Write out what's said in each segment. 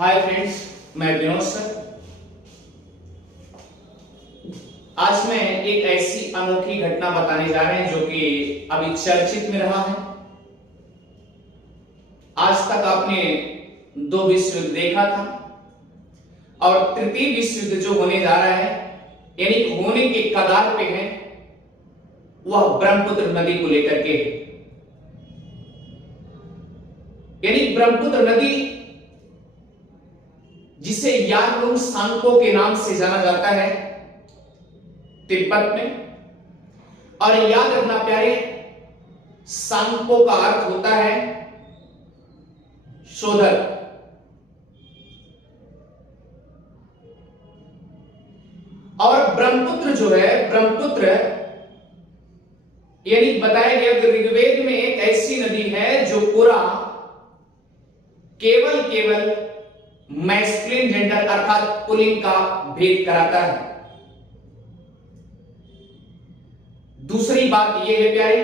Hi friends, मैं Vinod sir. आज मैं एक ऐसी अनोखी घटना बताने जा रहे हैं जो कि अभी चर्चित में रहा है। आज तक आपने दो विश्व युद्ध देखा था और तृतीय विश्व युद्ध जो होने जा रहा है यानी होने के कगार पे है, वह ब्रह्मपुत्र नदी को लेकर के है। यानी ब्रह्मपुत्र नदी जिसे यारलुंग सांगपो के नाम से जाना जाता है तिब्बत में। और याद रखना प्यारे, सांगपो का अर्थ होता है शोधक। और ब्रह्मपुत्र जो है, ब्रह्मपुत्र यानी बताया गया कि ऋग्वेद में एक ऐसी नदी है जो पूरा केवल मैस्कुलिन जेंडर अर्थात पुल्लिंग का भेद कराता है। दूसरी बात यह है प्यारे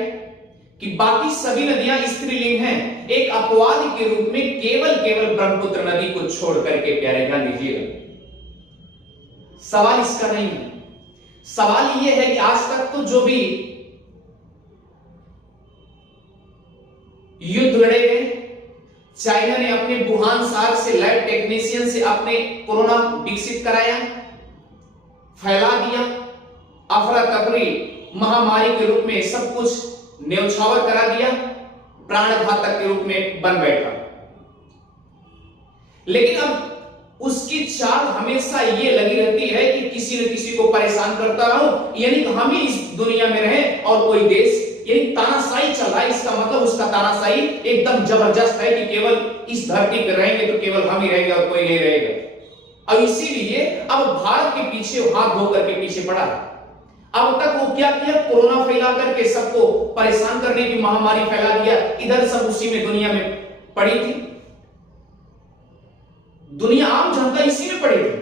कि बाकी सभी नदियां स्त्रीलिंग हैं। एक अपवाद के रूप में केवल ब्रह्मपुत्र नदी को छोड़ करके प्यारे ध्यान दीजिएगा। सवाल इसका नहीं है, सवाल यह है कि आज तक तो जो भी युद्ध लड़े गए, चाइना ने अपने वुहान शहर से लैब टेक्नीशियन से अपने कोरोना विकसित कराया, फैला दिया, अफरा तफरी महामारी के रूप में सब कुछ न्यौछावर करा दिया, प्राणघातक के रूप में बन बैठा। लेकिन अब उसकी चाल हमेशा ये लगी रहती है कि किसी न किसी को परेशान करता रहूं, यानी कि हम ही इस दुनिया में रहें और कोई देश, यानी तानाशाही चल रहा है। इसका मतलब उसका तानाशाही एकदम जबरदस्त है कि केवल इस धरती पर रहेंगे तो केवल हम ही रहेंगे और कोई नहीं रहेगा। और इसीलिए अब भारत के पीछे हाथ धो करके पीछे पड़ा। अब तक वो क्या किया, कोरोना फैला करके सबको परेशान करने की महामारी फैला दिया, इधर सब उसी में दुनिया में पड़ी थी। दुनिया आम जनता इसी में पड़ी थी।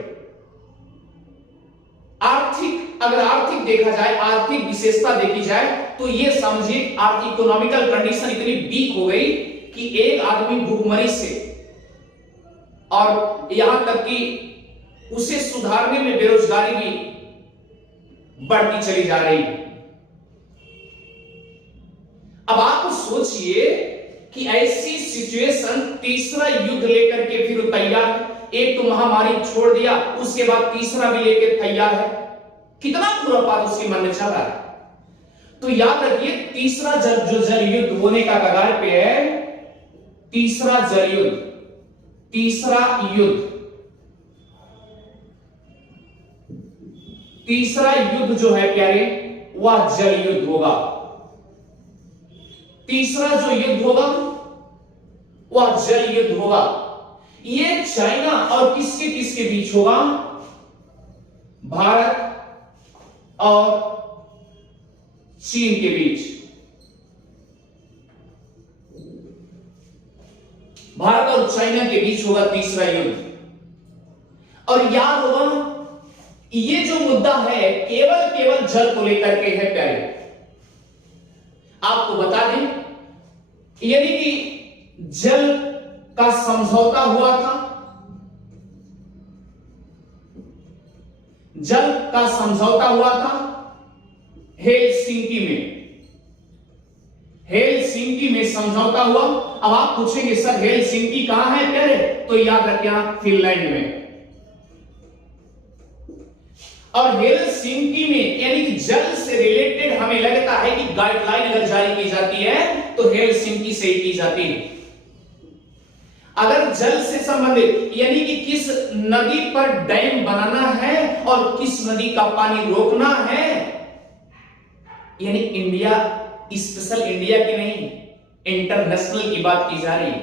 अगर आर्थिक देखा जाए, आर्थिक विशेषता देखी जाए तो ये समझिए इकोनॉमिकल कंडीशन इतनी वीक हो गई कि एक आदमी भूखमरी से और यहां तक कि उसे सुधारने में बेरोजगारी भी बढ़ती चली जा रही है। अब आप सोचिए कि ऐसी सिचुएशन तीसरा युद्ध लेकर के फिर तैयार। एक तो महामारी छोड़ दिया, उसके बाद तीसरा भी लेकर तैयार है। कितना खुरापात उसके मन में चल रहा है। तो याद रखिए, तीसरा जो जल युद्ध होने का कगार पे है, तीसरा जल युद्ध, तीसरा युद्ध जो है प्यारे, वह जल युद्ध होगा। तीसरा जो युद्ध होगा वह जल युद्ध होगा। ये चाइना और किसके बीच होगा? भारत और चीन के बीच। भारत और चाइना के बीच होगा तीसरा युद्ध। और याद होगा, ये जो मुद्दा है केवल जल को लेकर के है प्यारे। आपको बता दें, यानी कि जल का समझौता हुआ था। जल का समझौता हुआ था हेलसिंकी में समझौता हुआ। अब आप पूछेंगे सर हेलसिंकी कहां है प्यारे? तो याद रखिए फिनलैंड में। और हेलसिंकी में यानी कि जल से रिलेटेड हमें लगता है कि गाइडलाइन अगर जारी की जाती है तो हेलसिंकी से ही की जाती है। अगर जल से संबंधित यानी कि किस नदी पर डैम बनाना है और किस नदी का पानी रोकना है, यानी इंडिया, स्पेशल इंडिया की नहीं, इंटरनेशनल की बात की जा रही है,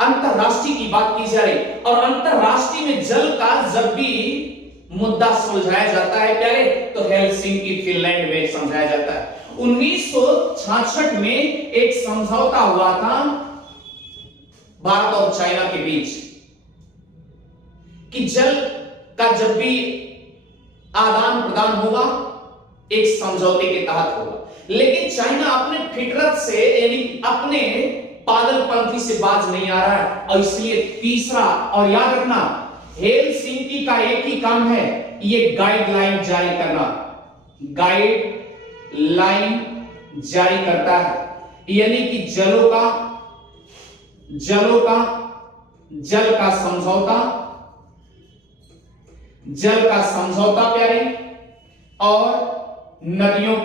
अंतरराष्ट्रीय की बात की जा रही। और अंतरराष्ट्रीय में जल का जब भी मुद्दा सुलझाया जाता है प्यारे, तो हेलसिंकी फिनलैंड में समझाया जाता है। 1966 में एक समझौता हुआ था भारत और चाइना के बीच कि जल का जब भी आदान प्रदान होगा एक समझौते के तहत होगा। लेकिन चाइना अपने फितरत से यानी अपने पागलपंथी से बाज नहीं आ रहा है। और इसलिए तीसरा, और याद रखना, हेलसिंकी का एक ही काम है, ये गाइडलाइन जारी करना, गाइडलाइन जारी करता है, यानी कि जल का समझौता प्यारे, और नदियों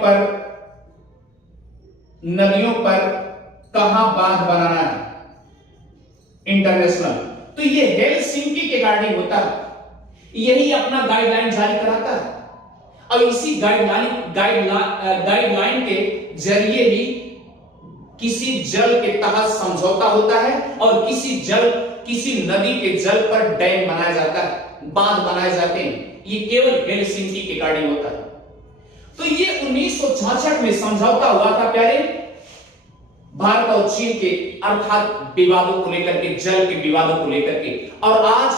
पर कहां बांध बनाना है, इंटरनेशनल। तो ये हेलसिंकी के गाइडिंग होता है, यही अपना गाइडलाइन जारी कराता है। और इसी गाइडलाइन के जरिए ही किसी जल के तहत समझौता होता है, और किसी नदी के जल पर डैम बनाया जाता है, बांध बनाए जाते हैं। ये केवल हेलसिंकी के गाइडिंग होता है। तो ये 1966 में समझौता हुआ था प्यारे, भारत और चीन के अर्थात विवादों को लेकर के, जल के विवादों को लेकर के। और आज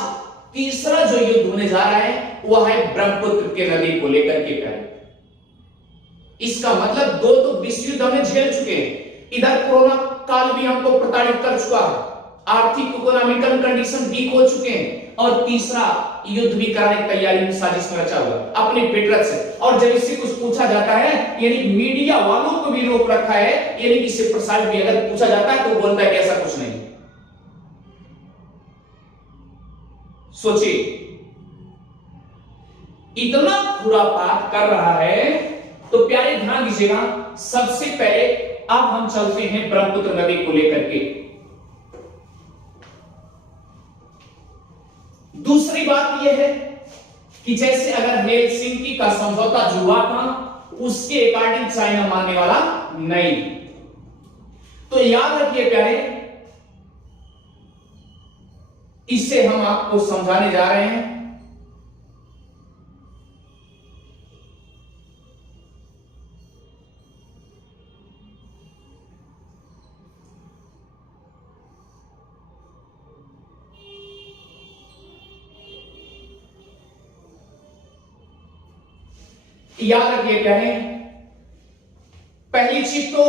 तीसरा जो युद्ध होने जा रहा है वह है ब्रह्मपुत्र के नदी को लेकर के प्यारे। इसका मतलब 2 तो विश्व युद्ध हमने झेल चुके हैं, इधर कोरोना काल भी हमको प्रताड़ित कर चुका है, आर्थिक इकोनॉमिकल कंडीशन वीक हो चुके हैं, और तीसरा युद्ध भी कराने की तैयारी में साजिश में रचा हुआ अपने पेटरत से। और जब इससे कुछ पूछा जाता है, यानी मीडिया वालों को भी रोक रखा है, यानी इससे प्रसारित भी अगर पूछा जाता है तो बोलता है कि ऐसा कुछ नहीं। सोचिए, इतना खुरापात कर रहा है। तो प्यारे ध्यान दीजिएगा, सबसे पहले अब हम चलते हैं ब्रह्मपुत्र नदी को लेकर के। दूसरी बात यह है कि जैसे अगर हेलसिंकी का समझौता जो हुआ था उसके अकॉर्डिंग चाइना मानने वाला नहीं। तो याद रखिए प्यारे, इससे हम आपको समझाने जा रहे हैं। याद रखिए प्यारे, पहली चीज तो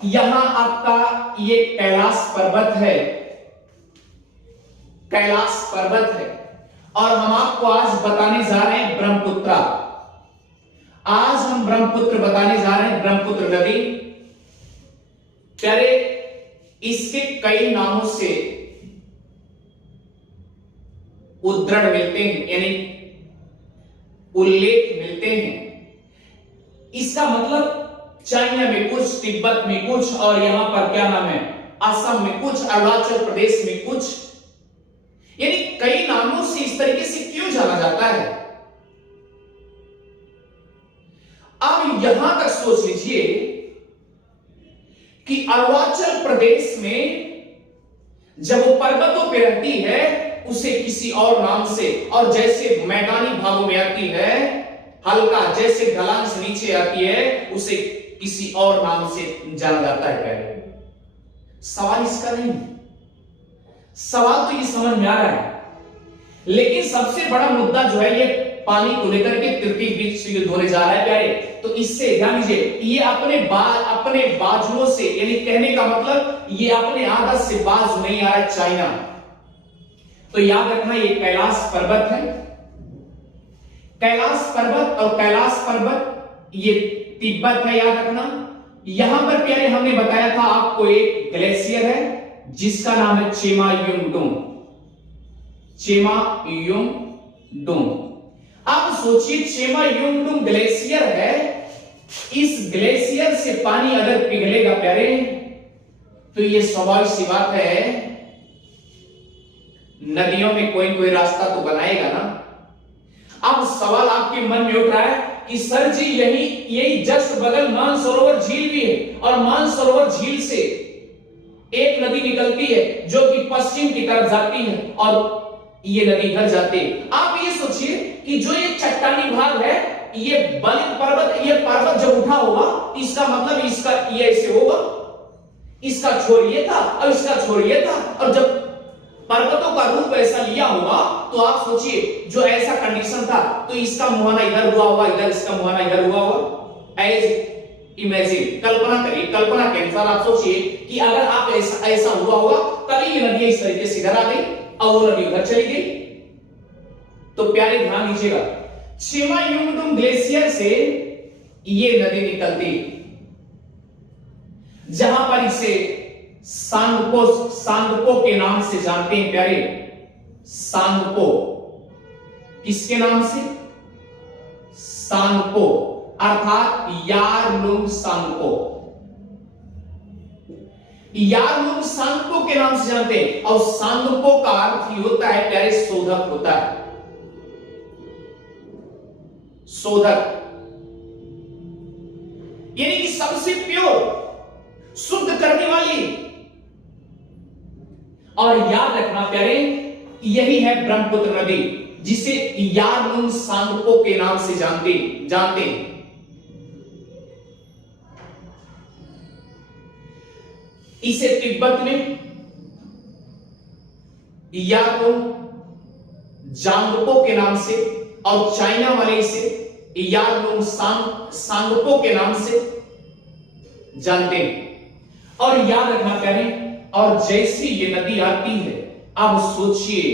यहां आपका ये कैलाश पर्वत है, कैलाश पर्वत है, और हम आपको आज बताने जा रहे हैं ब्रह्मपुत्र। आज हम ब्रह्मपुत्र बताने जा रहे हैं, ब्रह्मपुत्र नदी प्यारे। इसके कई नामों से उद्धरण मिलते हैं, यानी उल्लेख मिलते हैं। इसका मतलब चाइना में कुछ, तिब्बत में कुछ, और यहां पर क्या नाम है, असम में कुछ, अरुणाचल प्रदेश में कुछ, यानी कई नामों से इस तरीके से क्यों जाना जाता है। अब यहां तक सोच लीजिए कि अरुणाचल प्रदेश में जब वो पर्वतों पे रहती है उसे किसी और नाम से, और जैसे मैदानी भागों में आती है हल्का, जैसे ढलान से नीचे आती है उसे किसी और नाम से जाना जाता है। पहले सवाल इसका नहीं, सवाल तो ये समझ में आ रहा है, लेकिन सबसे बड़ा मुद्दा जो है ये पानी को लेकर के तृतीय विश्व युद्ध होने जा रहा है प्यारे। तो इससे ध्यान दीजिए, ये अपने बाजुओं से, यानी कहने का मतलब ये अपने आदत से बाज नहीं आ रहा है चाइना। तो याद रखना ये कैलाश पर्वत है, कैलाश पर्वत, और कैलाश पर्वत ये तिब्बत है, याद रखना। यहां पर प्यारे हमने बताया था आपको एक ग्लेशियर है जिसका नाम है चेमायुंगडोंग, चेमायुंगडोंग। अब सोचिए चेमायुंगडोंग ग्लेशियर है, इस ग्लेशियर से पानी अगर पिघलेगा प्यारे तो ये स्वाभाविक सी बात है नदियों में कोई कोई रास्ता तो बनाएगा ना। अब सवाल आपके मन में उठ रहा है कि सर जी यही जस्ट बगल मानसरोवर झील भी है, और मानसरोवर झील से एक नदी निकलती है जो कि पश्चिम की तरफ जाती है, और ये नदी इधर जाती है। आप ये सोचिए कि जो ये चट्टानी भाग है, ये बलित पर्वत, ये पर्वत जब उठा होगा इसका मतलब इसका ये ऐसे होगा, इसका छोर ये था और इसका छोर ये था, और जब पर्वतों का रूप ऐसा लिया होगा तो आप सोचिए जो ऐसा कंडीशन था तो इसका मुहाना इधर हुआ होगा, इधर इसका मुहाना इधर हुआ होगा, एज इमेजिन, कल्पना करिए, कल्पना के अनुसार आप सोचिए कि अगर आप ऐसा ऐसा हुआ होगा, कभी ये नदी इस तरीके से इधर आ गई और वो नदी उधर चली गई। तो प्यारे ध्यान दीजिएगा, छिमा युंगडुंग ग्लेशियर से ये नदी निकलती, जहां पर इसे सांगपो के नाम से जानते हैं प्यारे। सांगपो, किसके नाम से? सांगपो, अर्थात यारलुंग सांगपो। यारलुंग सांगपो के नाम से जानते हैं। और सांगपो का अर्थ ही होता है प्यारे शोधक होता है, शोधक, यानी कि सबसे प्योर, शुद्ध करने वाली। और याद रखना प्यारे, यही है ब्रह्मपुत्र नदी, जिसे यारलुंग सांगपो के नाम से जानते हैं। इसे तिब्बत में यारलुंग जांगपो के नाम से, और चाइना वाले इसे यारलुंग सांगपो के नाम से जानते हैं। और याद रखना प्यारे, और जैसी ये नदी आती है, अब सोचिए,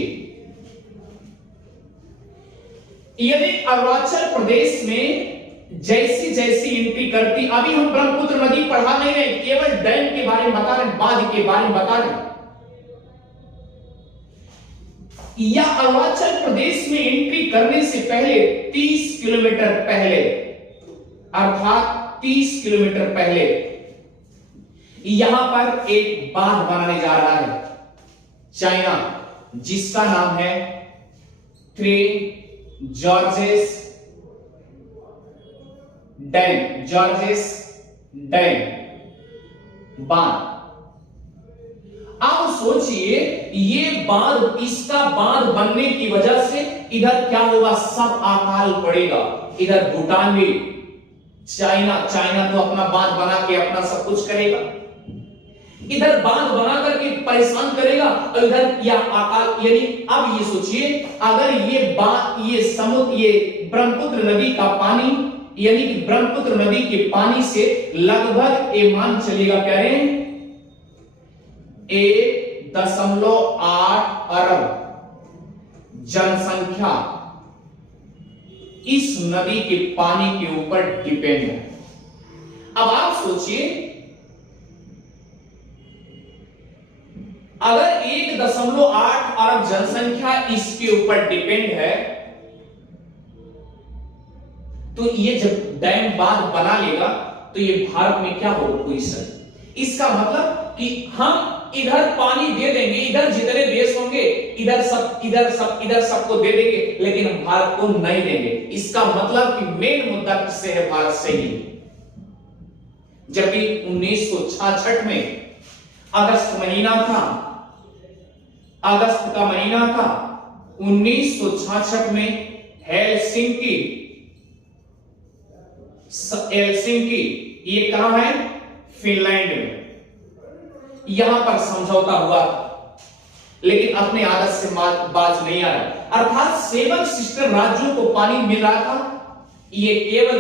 यदि अरुणाचल प्रदेश में जैसी जैसी एंट्री करती, अभी हम ब्रह्मपुत्र नदी पढ़ा नहीं रहे, केवल डैम के बारे में बता रहे, बांध के बारे में बता रहे। या अरुणाचल प्रदेश में एंट्री करने से पहले 30 किलोमीटर पहले, अर्थात 30 किलोमीटर पहले यहां पर एक बांध बनाने जा रहा है चाइना, जिसका नाम है three George's dam, George's dam बांध। अब सोचिए, ये बांध, इसका बांध बनने की वजह से इधर क्या होगा? सब अकाल पड़ेगा। इधर भूटान भी, चाइना तो अपना बांध बना के अपना सब कुछ करेगा, इधर बांध बना करके परेशान करेगा, और इधर या अकाल, यानी अब ये सोचिए, अगर ये समुद्र, ये ब्रह्मपुत्र नदी का पानी, यानी कि ब्रह्मपुत्र नदी के पानी से लगभग ये मान चलेगा प्यारे 1.8 अरब जनसंख्या इस नदी के पानी के ऊपर डिपेंड है। अब आप सोचिए, अगर 1.8 अरब जनसंख्या इसके ऊपर डिपेंड है, तो ये जब डैम बांध बना लेगा तो ये भारत में क्या होगा पोजीशन? इसका मतलब कि हम इधर पानी दे देंगे, इधर जितने देश होंगे इधर सबको दे देंगे, लेकिन हम भारत को नहीं देंगे। इसका मतलब कि मेन मुद्दा किससे है? भारत से ही। जबकि 1966 में अगस्त महीना था, अगस्त का महीना था, 1966 में हेलसिंकी, ये कहां है? फिनलैंड में, यहां पर समझौता हुआ था, लेकिन अपने आदत से बाज नहीं आया। अर्थात 7 सिस्टर राज्यों को पानी मिल रहा था, ये केवल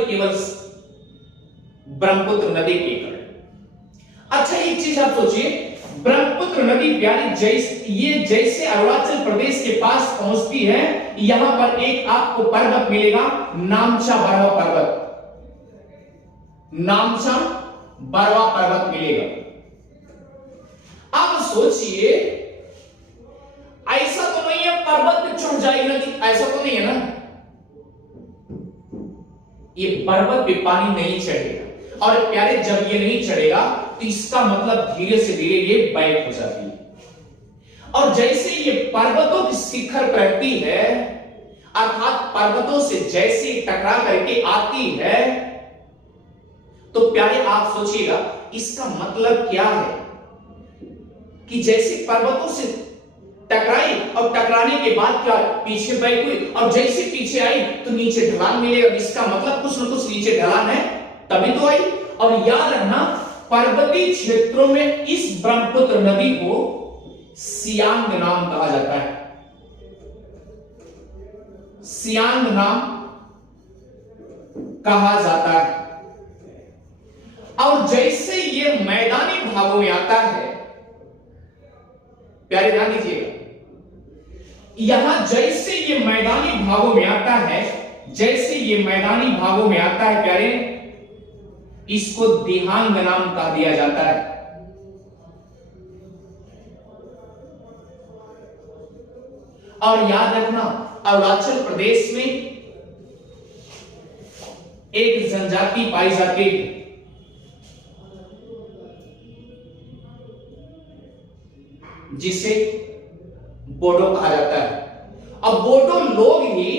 ब्रह्मपुत्र नदी के कारण। अच्छा, एक चीज आप सोचिए, ब्रह्मपुत्र नदी प्यारी जैसे अरुणाचल प्रदेश के पास पहुंचती है, यहां पर एक आपको पर्वत मिलेगा, नामचा बरवा पर्वत, नामचा बरवा पर्वत मिलेगा। अब सोचिए, ऐसा तो नहीं है पर्वत पे चढ़ जाएगी नदी, ऐसा तो नहीं है ना, ये पर्वत पे पानी नहीं चढ़ेगा। और प्यारे, जब ये नहीं चढ़ेगा तो इसका मतलब धीरे से धीरे ये बैक हो जाती है। और जैसे ये पर्वतों की शिखर पर रहती है, अर्थात पर्वतों से जैसे टकरा करके आती है, तो प्यारे आप सोचिएगा, इसका मतलब क्या है कि जैसे पर्वतों से टकराई और टकराने के बाद क्या पीछे बैक हुई, और जैसे पीछे आई तो नीचे ढलान मिलेगा। इसका मतलब कुछ न कुछ नीचे ढलान है, तभी तो आई। और याद रखना, पर्वतीय क्षेत्रों में इस ब्रह्मपुत्र नदी को सियांग नाम कहा जाता है, सियांग नाम कहा जाता है। और जैसे ये मैदानी भागों में आता है, प्यारे ध्यान दीजिएगा, यहां जैसे ये मैदानी भागों में आता है, जैसे ये मैदानी भागों में आता है प्यारे, इसको दिहांग नाम कहा दिया जाता है। और याद रखना, अरुणाचल प्रदेश में एक जनजाति पाई जाती है जिसे बोडो कहा जाता है। अब बोडो लोग ही,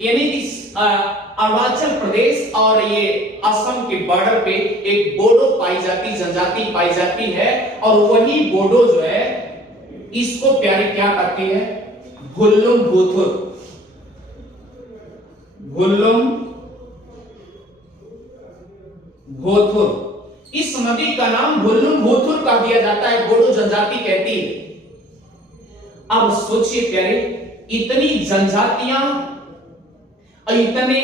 यानी कि अरुणाचल प्रदेश और ये असम के बॉर्डर पे एक बोडो पाई जाती, जनजाति पाई जाती है, और वही बोडो जो है इसको प्यारे क्या कहती है, भुल्लुम बुथुर, भुल्लुम भोथुर। इस नदी का नाम भुल्लुम भोथुर कह दिया जाता है, बोडो जनजाति कहती है। अब सोचिए प्यारे, इतनी जनजातियां और इतनी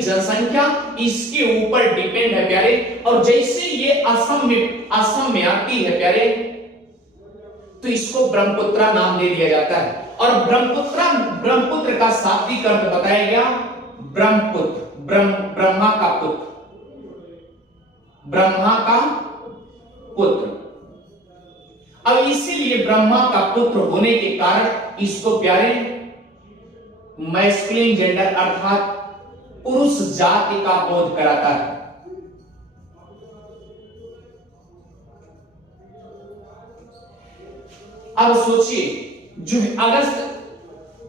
जनसंख्या इसके ऊपर डिपेंड है प्यारे। और जैसे ये असम में आती है प्यारे, तो इसको ब्रह्मपुत्रा नाम दे दिया जाता है। और ब्रह्मपुत्र का शाब्दिक अर्थ बताया गया ब्रह्मपुत्र, ब्रह्मा का पुत्र, ब्रह्मा का पुत्र। अब इसीलिए ब्रह्मा का पुत्र होने के कारण इसको प्यारे मैस्कुलिन जेंडर अर्थात पुरुष जाति का बोध कराता है। अब सोचिए, जो अगस्त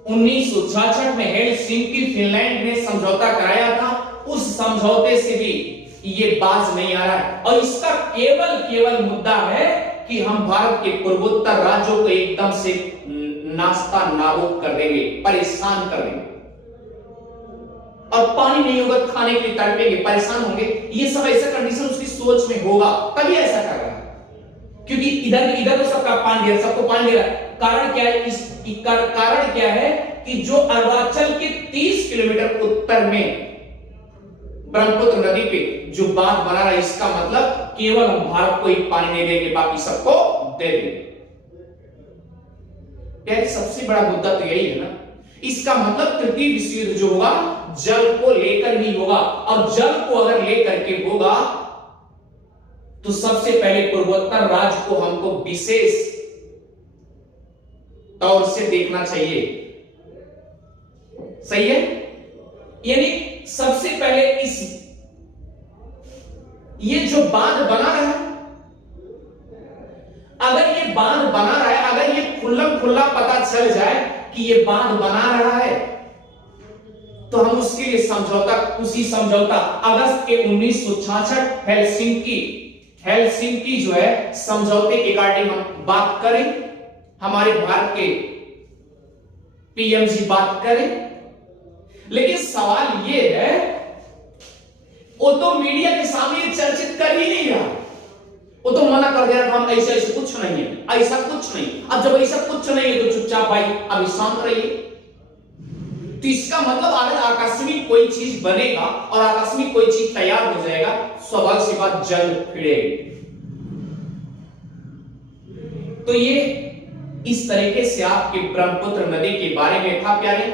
1966 में हेलसिंकी फिनलैंड ने समझौता कराया था, उस समझौते से भी ये बाज नहीं आ रहा है। और इसका केवल मुद्दा है कि हम भारत के पूर्वोत्तर राज्यों को एकदम से नाश्ता नाबूद कर देंगे, परेशान कर देंगे, और पानी नहीं होगा, खाने के लिए तड़पेंगे, परेशान होंगे। ये सब ऐसा कंडीशन उसकी सोच में होगा, तभी ऐसा कर रहा है। क्योंकि इधर तो सबको पानी दे रहा है। कारण क्या है? कारण क्या है कि जो अरुणाचल के 30 किलोमीटर उत्तर में ब्रह्मपुत्र नदी पे जो बांध बना रहा है, इसका मतलब केवल हम भारत को ही पानी नहीं देंगे, बाकी सबको दे देंगे। यार सबसे बड़ा मुद्दा तो यही है ना। इसका मतलब तृतीय विश्व युद्ध जो होगा जल को लेकर ही होगा, और जल को अगर लेकर के होगा तो सबसे पहले पूर्वोत्तर राज्य को हमको विशेष तौर से देखना चाहिए। सही है? यानी सबसे पहले ये जो बांध बना रहा है, अगर ये बांध बना रहा है, अगर ये खुल्ला पता चल जाए कि ये बांध बना रहा है, तो हम उसके लिए उसी समझौता अगस्त के 1966 हेलसिंकी जो है समझौते के रिगार्डिंग हम बात करें, हमारे भारत के पीएम जी बात करें। लेकिन सवाल ये है, वो तो मीडिया के सामने चर्चित कर ही नहीं रहा, वो तो मना कर दे रहा, हम ऐसा कुछ नहीं है, ऐसा कुछ नहीं। अब जब ऐसा कुछ नहीं है तो चुपचाप भाई अभी शांत रहिए। तो इसका मतलब अगर आकस्मिक कोई चीज बनेगा और आकस्मिक कोई चीज तैयार हो जाएगा, स्वाभाविक सी बात जंग छिड़ेगी। तो ये इस तरीके से आपके ब्रह्मपुत्र नदी के बारे में था प्यारे।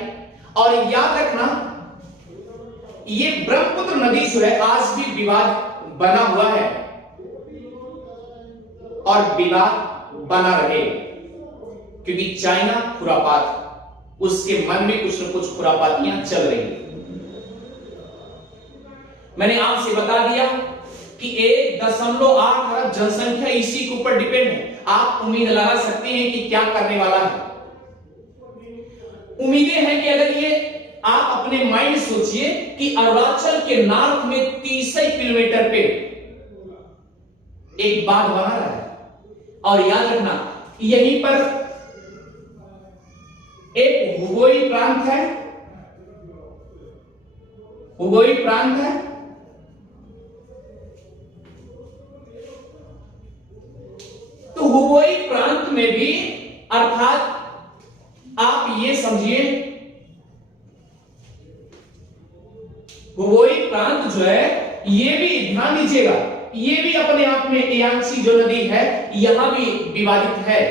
और याद रखना, ये ब्रह्मपुत्र नदी जो है आज भी विवाद बना हुआ है और विवाद बना रहे, क्योंकि चाइना खुरापात, उसके मन में कुछ न कुछ खुरापातियां चल रही हैं। मैंने आपसे बता दिया कि 1.8 अरब जनसंख्या इसी के ऊपर डिपेंड है। आप उम्मीद लगा सकते हैं कि क्या करने वाला है। उम्मीदें हैं कि अगर ये आप अपने माइंड सोचिए कि अरुणाचल के नॉर्थ में 30 किलोमीटर पे एक बांध बना रहा है, और याद रखना यहीं पर एक हुगोई प्रांत है, हुगोई प्रांत है, तो हुगोई प्रांत में भी, अर्थात आप ये समझिए हुगोई प्रांत जो है ये भी ध्यान दीजिएगा, ये भी अपने आप में यांगसी जो नदी है यहां भी विवादित है,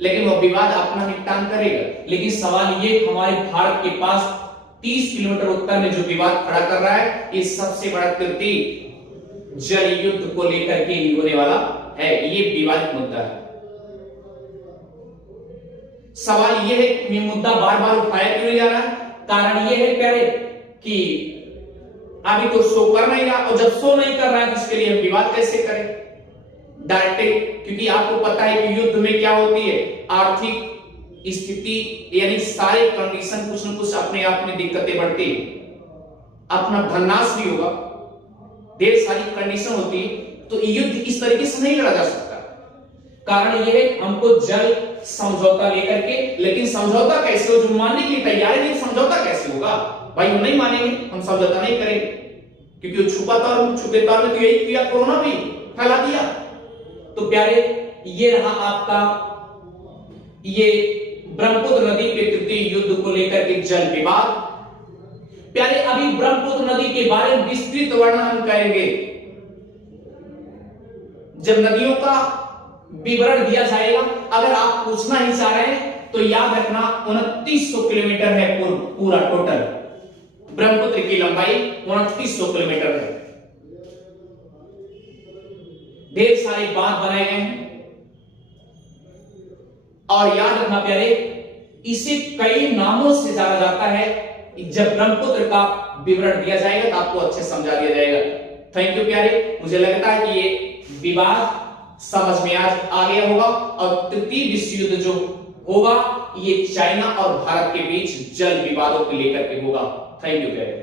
लेकिन वह विवाद अपना निपटान करेगा। लेकिन सवाल ये हमारे भारत के पास 30 किलोमीटर उत्तर में जो विवाद खड़ा कर रहा है, ये सबसे बड़ा तृतीय जल युद्ध को लेकर के ही होने वाला है, ये विवादित मुद्दा है। सवाल यह है कि मुद्दा बार बार उठाया क्यों नहीं जा रहा है? कारण यह है प्यारे कि अभी तो शो कर नहीं रहा, और जब शो नहीं कर रहा है तो इसके लिए हम विवाद कैसे करें डायरेक्ट? क्योंकि आपको पता है कि युद्ध में क्या होती है, आर्थिक स्थिति यानी सारे कंडीशन कुछ न कुछ अपने आप में दिक्कतें बढ़ती है, अपना धननाश भी होगा, ढेर सारी कंडीशन होती है, तो युद्ध इस तरीके से नहीं लड़ा जा सकता। कारण यह है हमको जल समझौता लेकर के, लेकिन समझौता कैसे हो? जो मानने के लिए तैयार नहीं, समझौता कैसे होगा? भाई हम नहीं मानेंगे, हम समझौता नहीं करेंगे, क्योंकि छुपे तौर में तो यही किया, कोरोना भी फैला दिया। तो प्यारे ये रहा आपका ये ब्रह्मपुत्र नदी के तृतीय युद्ध को लेकर के जल विवाद। प्यारे अभी ब्रह्मपुत्र नदी के बारे में विस्तृत वर्णन हम करेंगे। जब नदियों का विवरण दिया जाएगा, अगर आप पूछना ही चाह रहे हैं तो याद रखना 2900 किलोमीटर है पूरा टोटल, ब्रह्मपुत्र की लंबाई 2900 किलोमीटर है। ढेर सारे बांध बनाए गए हैं, और याद रखना प्यारे इसे कई नामों से जाना जाता है। जब ब्रह्मपुत्र का विवरण दिया जाएगा तो आपको अच्छे समझा दिया जाएगा। थैंक यू प्यारे, मुझे लगता है कि ये विवाद समझ में आज आ गया होगा, और तृतीय विश्व युद्ध जो होगा ये चाइना और भारत के बीच जल विवादों को लेकर के होगा। थैंक यू प्यारे।